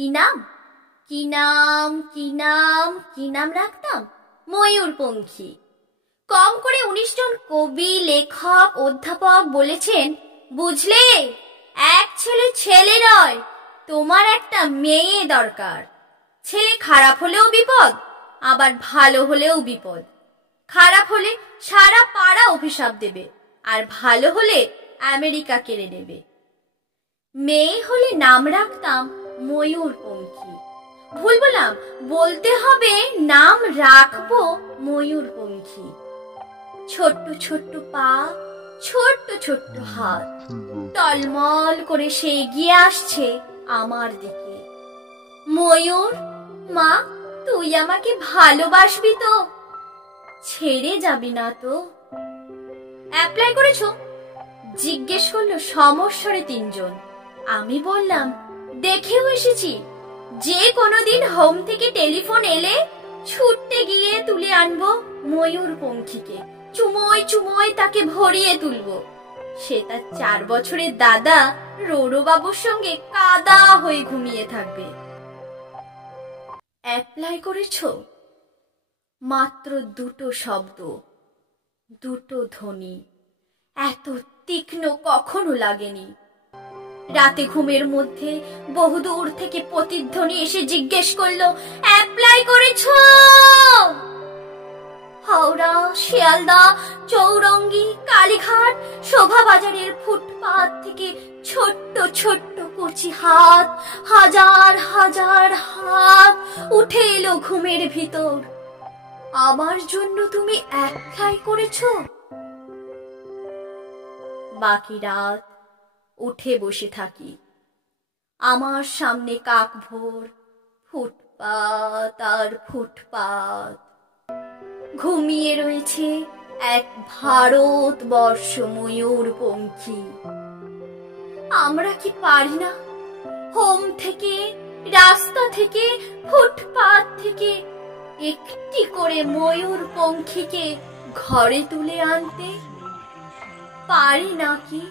কি নাম কি নাম কি নাম কি নাম রাখতাম? ময়ূরপঙ্খী। কম করে ১৯ জন কবি, লেখক, অধ্যাপক বলেছেন, বুঝলে, এক ছেলে ছেলে নয়, তোমার একটা মেয়ে দরকার। ছেলে খারাপ হলেও বিপদ, আবার ভালো হলেও বিপদ। খারাপ হলে সারা পাড়া অভিশাপ দেবে, আর ভালো হলে আমেরিকা কেড়ে নেবে। মেয়ে হলে নাম রাখতাম ময়ূরপঙ্খী। ভুল বললাম, বলতে হবে নাম রাখবো ময়ূরপঙ্খী। ছোট্ট ছোট্ট পা, ছোট্ট ছোট্ট হাত, টলমল করে সে এগিয়ে আসছে আমার দিকে। ময়ূর, মা, তুই আমাকে ভালোবাসবি তো? ছেড়ে যাবি না তো? অ্যাপ্লাই করেছো? জিজ্ঞেস করলো সমস্বরে ৩ জন। আমি বললাম, দেখেও এসেছি। যে কোনোদিন হোম থেকে টেলিফোন এলে ছুটতে গিয়ে তুলে আনবো ময়ূরপঙ্খীকে, চুমোয় চুমোয় তাকে ভরিয়ে তুলবো। সে তার ৪ বছরের দাদা রোরো বাবুর সঙ্গে কাদা হয়ে ঘুমিয়ে থাকবে। অ্যাপ্লাই করেছো? মাত্র ২টো শব্দ, ২টো ধ্বনি, এত তীক্ষ্ণ কখনো লাগেনি। রাতে ঘুমের মধ্যে বহুদূর থেকে প্রতিধ্বনি এসে জিজ্ঞেস করলো, অ্যাপ্লাই করেছো? হাওড়া, শিয়ালদা, চৌরঙ্গি, কালীঘাট, শোভাবাজারের ফুটপাত থেকে ছোট্ট ছোট্ট কচি হাত, হাজার হাজার হাত উঠে এলো ঘুমের ভিতর। আমার জন্য তুমি অ্যাপ্লাই করেছো? বাকি রাত উঠে বসে থাকি। আমার সামনে কাকভোর, ফুটপাত আর ফুটপাত। ঘুমিয়ে রয়েছে এক ভারতবর্ষ ময়ূরপঙ্খী। আমরা কি পারি না হোম থেকে, রাস্তা থেকে, ফুটপাত থেকে একটি করে ময়ূরপঙ্খীকে ঘরে তুলে আনতে? পারি নাকি?